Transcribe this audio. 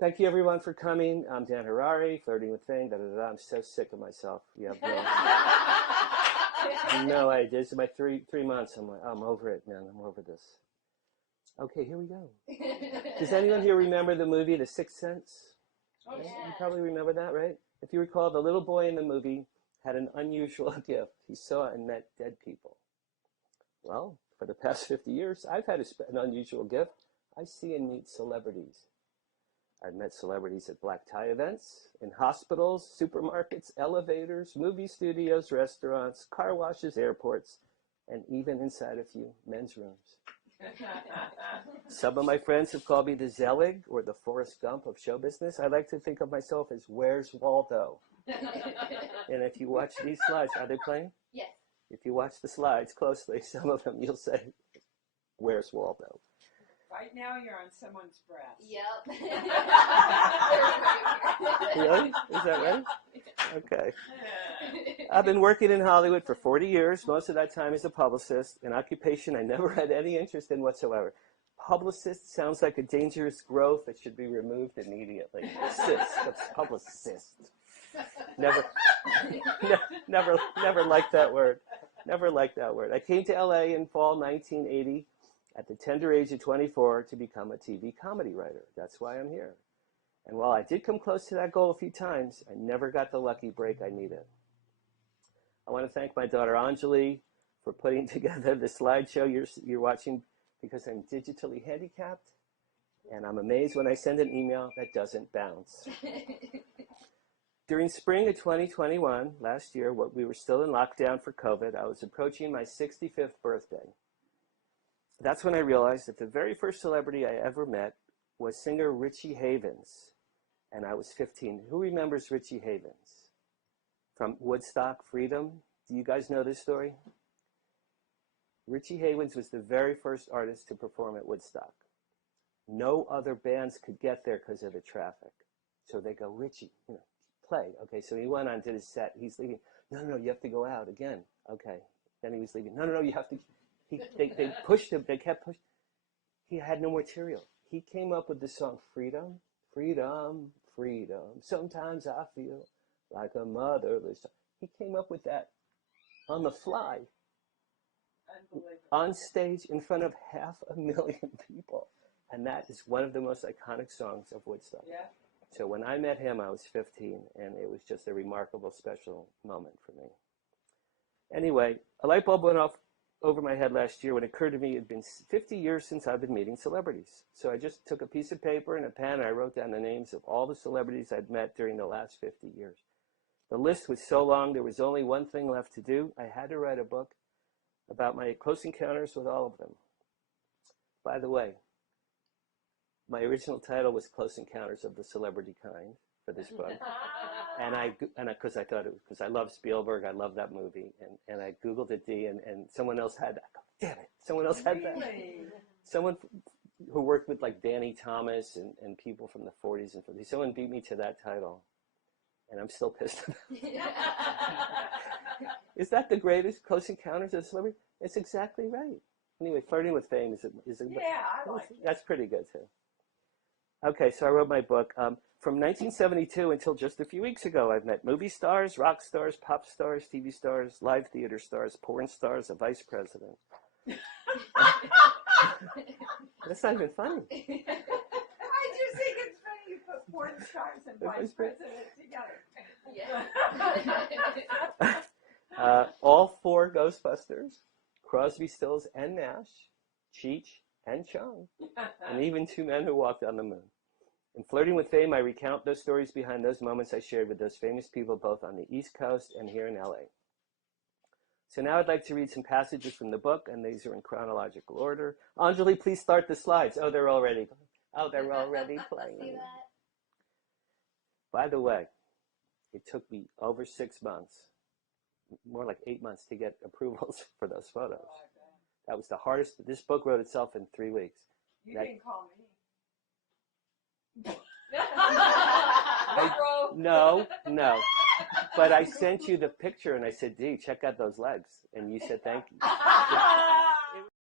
Thank you, everyone, for coming. I'm Dan Harary, Flirting with Fame. I'm so sick of myself. You have no idea. This is my three months. I'm over it, man. I'm over this. Okay, here we go. Does anyone here remember the movie The Sixth Sense? Oh, yeah. You probably remember that, right? If you recall, the little boy in the movie had an unusual gift. He saw and met dead people. Well, for the past 50 years, I've had an unusual gift. I see and meet celebrities. I've met celebrities at black tie events, in hospitals, supermarkets, elevators, movie studios, restaurants, car washes, airports, and even inside a few men's rooms. Some of my friends have called me the Zelig or the Forrest Gump of show business. I like to think of myself as Where's Waldo? And if you watch these slides, are they playing? Yes. If you watch the slides closely, some of them you'll say, Where's Waldo? Right now you're on someone's breast. Yep. Really? Is that right? Okay. I've been working in Hollywood for 40 years, most of that time as a publicist, an occupation I never had any interest in whatsoever. Publicist sounds like a dangerous growth that should be removed immediately. That's publicist. Never liked that word. Never liked that word. I came to LA in fall 1980 at the tender age of 24 to become a TV comedy writer. That's why I'm here. And while I did come close to that goal a few times, I never got the lucky break I needed. I want to thank my daughter Anjali for putting together the slideshow you're watching because I'm digitally handicapped, and I'm amazed when I send an email that doesn't bounce. During spring of 2021, last year, when we were still in lockdown for COVID, I was approaching my 65th birthday. That's when I realized that the very first celebrity I ever met was singer Richie Havens, and I was 15. Who remembers Richie Havens? From Woodstock, Freedom? Do you guys know this story? Richie Havens was the very first artist to perform at Woodstock. No other bands could get there because of the traffic. So they go, Richie, play. Okay, so he went on, did his set. He's leaving. No, you have to go out again. Okay. Then he was leaving. No, you have to. They pushed him. They kept pushing. He had no material. He came up with the song Freedom, Freedom, Freedom. Sometimes I feel like a motherless. He came up with that on the fly, on stage in front of 500,000 people. And that is one of the most iconic songs of Woodstock. Yeah. So when I met him, I was 15, and it was just a remarkable, special moment for me. Anyway, a light bulb went off over my head last year when it occurred to me it had been 50 years since I've been meeting celebrities. So I just took a piece of paper and a pen, and I wrote down the names of all the celebrities I'd met during the last 50 years. The list was so long, there was only one thing left to do. I had to write a book about my close encounters with all of them. By the way, my original title was Close Encounters of the Celebrity Kind for this book. And because I thought it was, because I love Spielberg, I love that movie, and I Googled it, and someone else had that. Damn it, someone else had that. Someone who worked with like Danny Thomas and people from the 40s and 50s, someone beat me to that title, and I'm still pissed about it. Is that the greatest Close Encounters of the Celebrity? It's exactly right. Anyway, Flirting with Fame is Yeah, I like it. That's pretty good too. Okay, so I wrote my book. From 1972 until just a few weeks ago, I've met movie stars, rock stars, pop stars, TV stars, live theater stars, porn stars, a vice president. That's not even funny. I just think it's funny you put porn stars and vice president together. Yeah. All four Ghostbusters, Crosby, Stills, and Nash, Cheech, and Chong, and even two men who walked on the moon. In Flirting with Fame, I recount those stories behind those moments I shared with those famous people both on the East Coast and here in LA. So now I'd like to read some passages from the book, and these are in chronological order. Anjali, please start the slides. Oh, they're already playing. By the way, it took me over 6 months, more like 8 months, to get approvals for those photos. That was the hardest. This book wrote itself in 3 weeks. You didn't call me. No. But I sent you the picture and I said, Dee, check out those legs. And you said, thank you.